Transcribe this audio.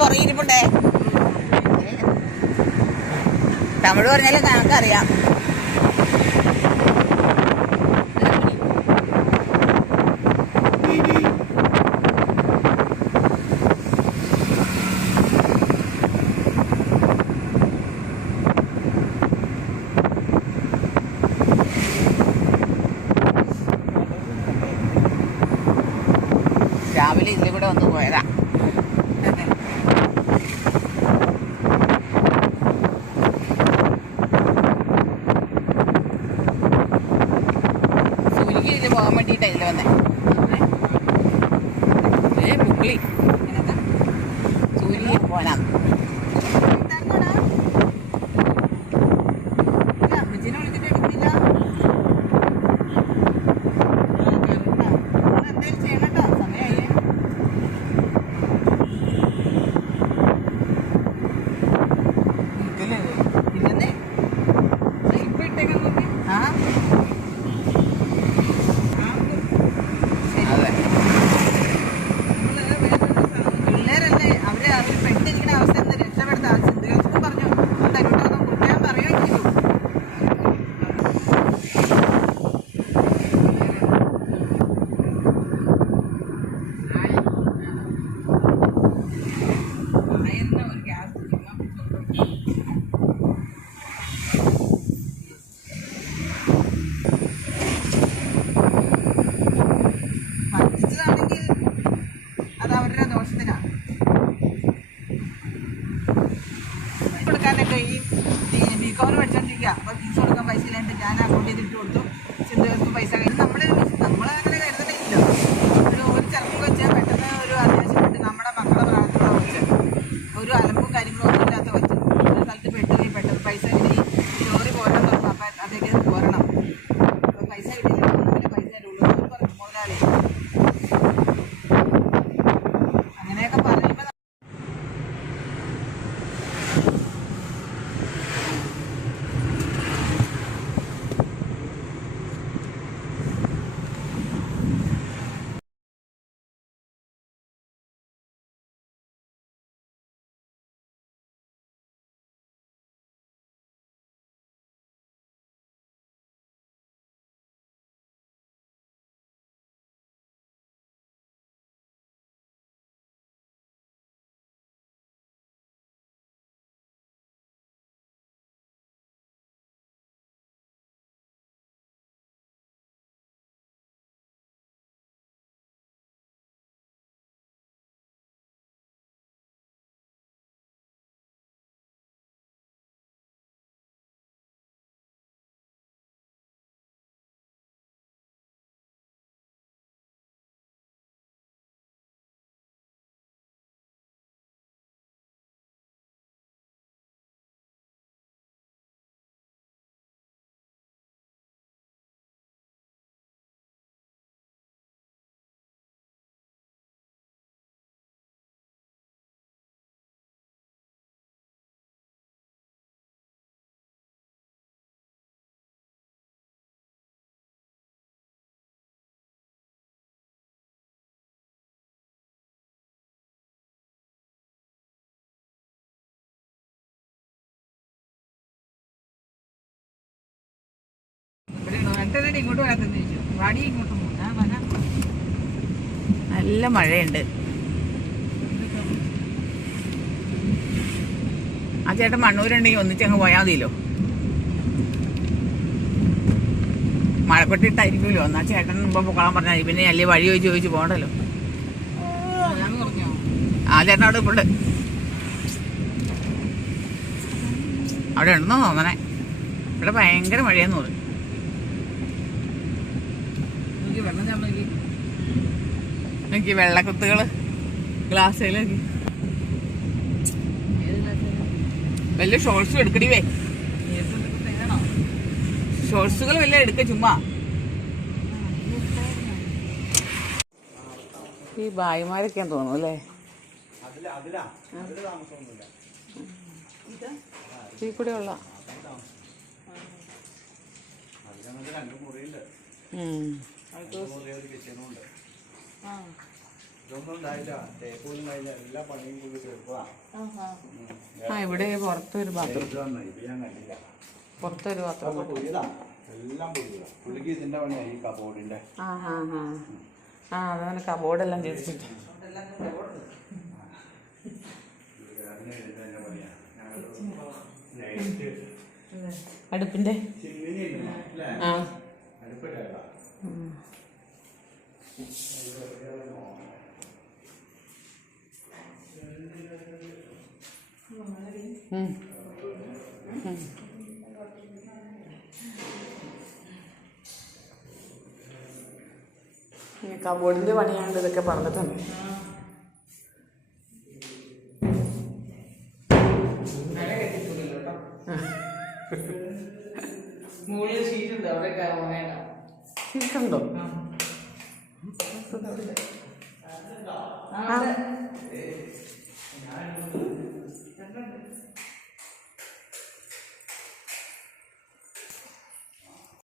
പുറകെ ഇരിപ്പുണ്ടേ തമിഴ് പറഞ്ഞാലും ഞങ്ങൾക്കറിയാം. രാവിലെ ഇതിലൂടെ വന്ന് പോയതാ. ഇതിൽ ഇതിൽ വന്നേ. ഏ പുക്കളി സൂര്യ പോനാ അവരുടെ ദോഷത്തിനാണ്. എന്നിട്ട് ഇങ്ങോട്ട് വരാത്തെന്ന് ചോദിച്ചു. വാടി ഇങ്ങോട്ട് പോകും ആ വരാം. നല്ല മഴയുണ്ട്. ആ ചേട്ടൻ മണ്ണൂരുണ്ടെങ്കിൽ ഒന്നിച്ചങ്ങ് പോയാൽ മതിയല്ലോ. മഴപ്പെട്ടിട്ടായിരിക്കുമല്ലോ. എന്നാ ചേട്ടൻ ഇപ്പൊ പോകാൻ പറഞ്ഞാൽ. പിന്നെ അല്ലേ വഴി ചോദിച്ച് ചോദിച്ച് പോകണ്ടല്ലോ. ആ ചേട്ടൻ അവിടെ ഇപ്പോൾ അവിടെ ഉണ്ടെന്നോ തോന്നണേ. ഇവിടെ ഭയങ്കര മഴയെന്ന് തോന്നുന്നു. എനിക്ക് വെള്ളക്കുത്തുകൾ. ഗ്ലാസ്സിലേക്ക് വലിയ ഷോർട്സും എടുക്കടി വേ. ഷോർട്സുകൾ വല്ല എടുക്ക ചുമ്മാ. ഈ ഭായിമാരൊക്കെയാന്ന് തോന്നുന്നു അല്ലേ? ഈ കൂടെ ഉള്ള ഉം. ആ. ഇവിടെ പുറത്തൊരു ബാത്റൂം ഇത് ഞാൻ കണ്ടില്ല. പുറത്തൊരു ബാത്റൂം എല്ലാം പുതിയതാ. പുള്ളിക്ക് ഇതിന്റെ പണിയായി ഈ കബോർഡിന്റെ. ആ ആ ആ ആ അതാണ് കബോർഡെല്ലാം ചെയ്തിട്ടുണ്ട്. അടുപ്പിന്റെ ചിമ്മിനി ഇടുന്നു, അല്ലേ? ആ അടുപ്പിട്ടേക്കാം. ഉം. കബോർഡിന്റെ പണിയാണ്ട് ഇതൊക്കെ പറഞ്ഞിട്ടുണ്ട്. ശരിക്കുണ്ടോ ആ,